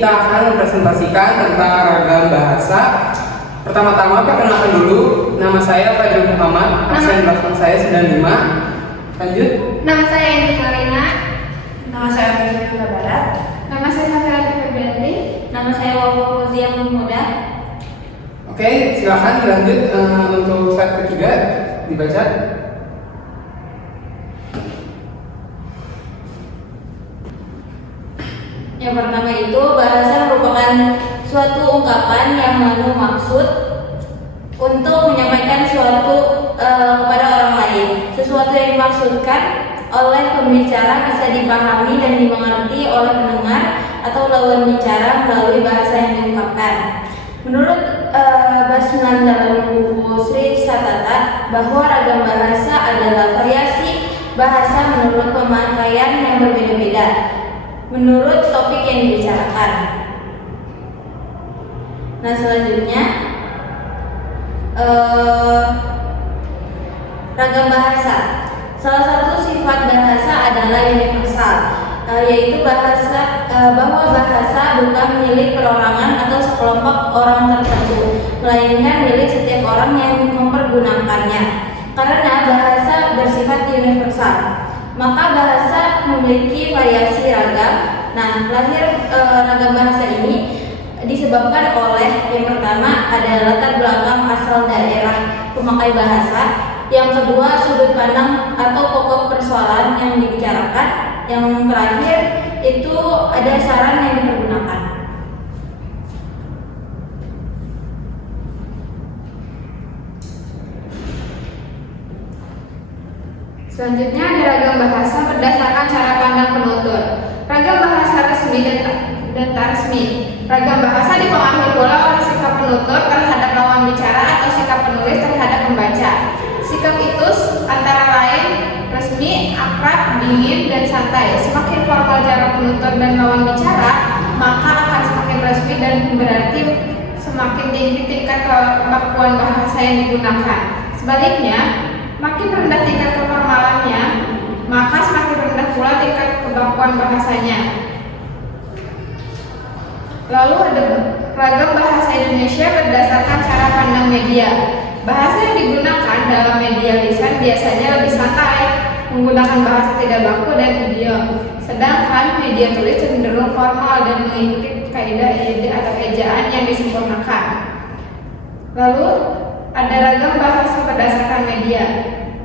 kita akan mempresentasikan tentang ragam bahasa. Pertama-tama perkenalkan dulu, nama saya Fadil Muhammad, absen belakang saya 95. Lanjut. Nama saya Indi Marina. Nama saya Fadil Barat. Nama saya Safira Febrianti. Nama saya Wawa Fauzia Muda. Oke, silakan lanjut untuk slide ketiga dibaca. Yang pertama itu, bahasa merupakan suatu ungkapan yang mengandung maksud untuk menyampaikan suatu kepada orang lain. Sesuatu yang dimaksudkan oleh pembicara bisa dipahami dan dimengerti oleh pendengar atau lawan bicara melalui bahasa yang diungkapkan. Menurut Basnan dalam buku Sri Satata, bahwa ragam bahasa adalah variasi bahasa menurut pemakaian yang berbeda-beda menurut topik yang dibicarakan. Nah, selanjutnya ragam bahasa. Salah satu sifat bahasa adalah universal, yaitu bahwa bahasa bukan milik perorangan atau sekelompok orang tertentu, melainkan milik setiap orang yang mempergunakannya. Karena bahasa bersifat universal, maka bahasa memiliki variasi ragam. Nah, lahir ragam bahasa ini disebabkan oleh yang pertama ada latar belakang asal daerah pemakai bahasa, yang kedua sudut pandang atau pokok persoalan yang dibicarakan, yang terakhir itu ada saran yang dipergunakan. Selanjutnya ada ragam bahasa berdasarkan cara pandang penutur. Ragam bahasa resmi dan tak resmi. Ragam bahasa dipengaruhi pula oleh sikap penutur terhadap lawan bicara atau sikap penulis terhadap pembaca. Sikap itu antara lain resmi, akrab, dingin, dan santai. Semakin formal cara penutur dan lawan bicara, maka akan semakin resmi dan berarti semakin tinggi tingkat kemampuan bahasa yang digunakan. Sebaliknya, makin rendah tingkat keformalannya, maka semakin rendah pula tingkat kemampuan bahasanya. Lalu ada ragam bahasa Indonesia berdasarkan cara pandang media. Bahasa yang digunakan dalam media lisan biasanya lebih santai, menggunakan bahasa tidak baku dan idiom. Sedangkan media tulis cenderung formal dan mengikuti kaidah atau ejaan yang disempurnakan. Lalu ada ragam bahasa berdasarkan media.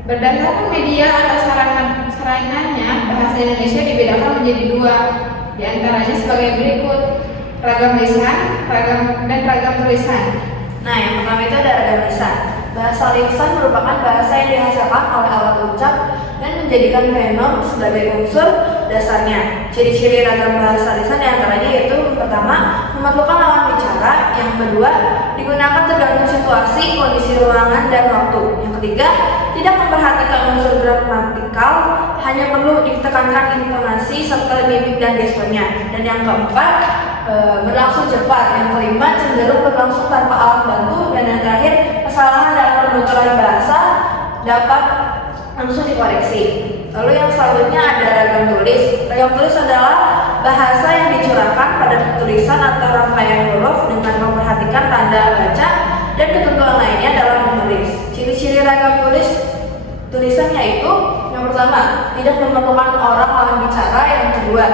Berdasarkan media atau sarananya, bahasa Indonesia dibedakan menjadi dua, diantaranya sebagai berikut: ragam lisan, dan ragam tulisan. Nah, yang pertama itu ada ragam lisan. Bahasa lisan merupakan bahasa yang dihasilkan oleh alat ucap dan menjadikan fenom sebagai unsur dasarnya. Ciri-ciri ragam bahasa lisan diantaranya yaitu: pertama, memerlukan lawan bicara; yang kedua, digunakan tergantung situasi, kondisi ruangan, dan waktu; yang ketiga, tidak memperhatikan unsur gramatikal, hanya perlu ditekankan intonasi serta mimik dan gesturnya; dan yang keempat, berlangsung cepat; yang kelima, cenderung berlangsung tanpa alat bantu; dan yang terakhir, kesalahan dalam penuturan bahasa dapat langsung dikoreksi. Lalu yang selanjutnya ada ragam tulis. Ragam tulis adalah bahasa yang dicurahkan pada tulisan atau rangkaian huruf dengan memperhatikan tanda baca dan ketentuan lainnya dalam menulis. Ciri-ciri ragam tulisan yaitu: yang pertama, tidak memerlukan orang lawan bicara; yang kedua,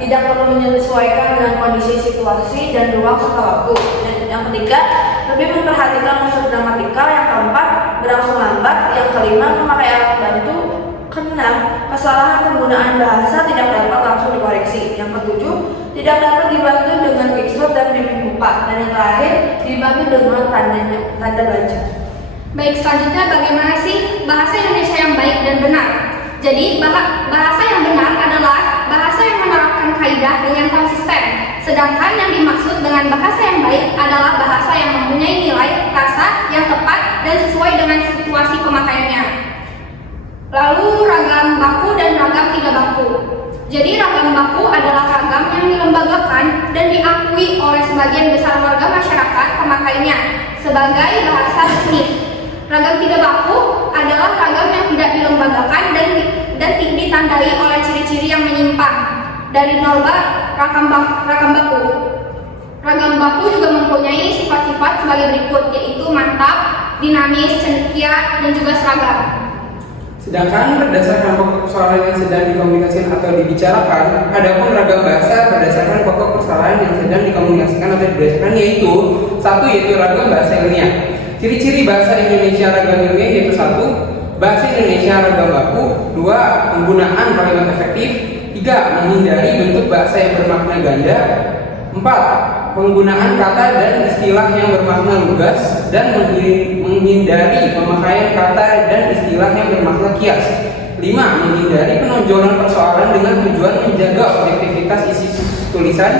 tidak perlu menyesuaikan dengan kondisi situasi dan ruang serta waktu; dan yang ketiga, lebih memperhatikan unsur gramatikal; yang keempat, berangsur lambat; yang kelima, memakai alat bantu; keenam, kesalahan penggunaan bahasa tidak dapat langsung dikoreksi; yang ketujuh, tidak dapat dibantu dengan gestur dan mimik muka; dan yang terakhir, dibantu dengan tanda baca. Baik, selanjutnya bagaimana sih bahasa Indonesia yang baik dan benar? Jadi, bahasa yang benar adalah bahasa yang menerapkan kaidah dengan konsisten. Sedangkan yang dimaksud dengan bahasa yang baik adalah bahasa yang mempunyai nilai, rasa yang tepat dan sesuai dengan situasi pemakaiannya. Lalu ragam baku dan ragam tidak baku. Jadi ragam baku adalah ragam yang dilembagakan dan diakui oleh sebagian besar warga masyarakat pemakainya sebagai bahasa resmi. Ragam tidak baku adalah ragam yang tidak dilembagakan dan ditandai oleh ciri-ciri yang menyimpang dari norma ragam baku. Ragam baku juga mempunyai sifat-sifat sebagai berikut, yaitu mantap, dinamis, cendekia, dan juga seragam. Sedangkan berdasarkan pokok persoalan yang sedang dikomunikasikan atau dibicarakan, adapun ragam bahasa berdasarkan pokok persoalan yang sedang dikomunikasikan atau dibicarakan yaitu satu, yaitu ragam bahasa ilmiah. Ciri-ciri bahasa Indonesia ragam ilmiah yaitu satu, bahasa Indonesia ragam baku. Dua, penggunaan kalimat efektif. Tiga, menghindari bentuk bahasa yang bermakna ganda. Empat, penggunaan kata dan istilah yang bermakna lugas dan menghindari pemakaian kata dan istilah yang bermakna kias. 5. Menghindari penonjolan persoalan dengan tujuan menjaga objektivitas isi tulisan.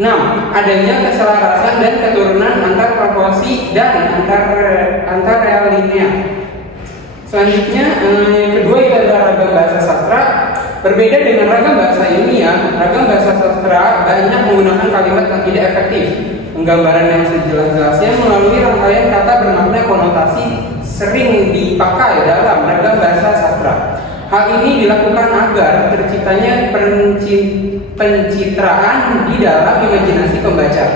6. Adanya keselarasan dan keturunan antar proporsi dan antar realnya. Selanjutnya, yang kedua itu adalah ragam bahasa sastra. Berbeda dengan ragam bahasa ilmiah, ragam bahasa sastra banyak menggunakan kalimat yang tidak efektif. Penggambaran yang sejelas-jelasnya melalui rangkaian kata bermakna konotasi sering dipakai dalam ragam bahasa sastra. Hal ini dilakukan agar terciptanya pencitraan di dalam imajinasi pembaca.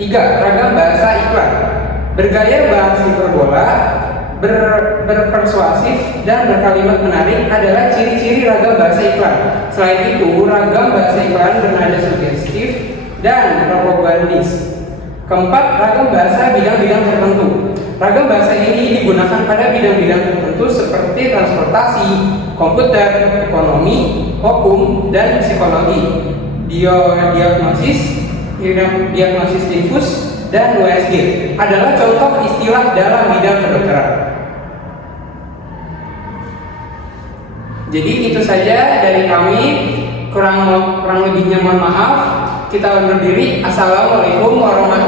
3. Ragam bahasa iklan. Bergaya bahasa hiperbola, berpersuasif dan berkalimat menarik adalah ciri-ciri ragam bahasa iklan. Selain itu, ragam bahasa iklan bernada sugestif dan propagandis. Keempat, ragam bahasa bidang-bidang tertentu. Ragam bahasa ini digunakan pada bidang-bidang tertentu seperti transportasi, komputer, ekonomi, hukum, dan psikologi, diagnosis infus, dan USG adalah contoh istilah dalam bidang kedokteran. Jadi itu saja dari kami, kurang lebihnya mohon maaf. Kita undur diri. Assalamualaikum warahmatullahi wabarakatuh.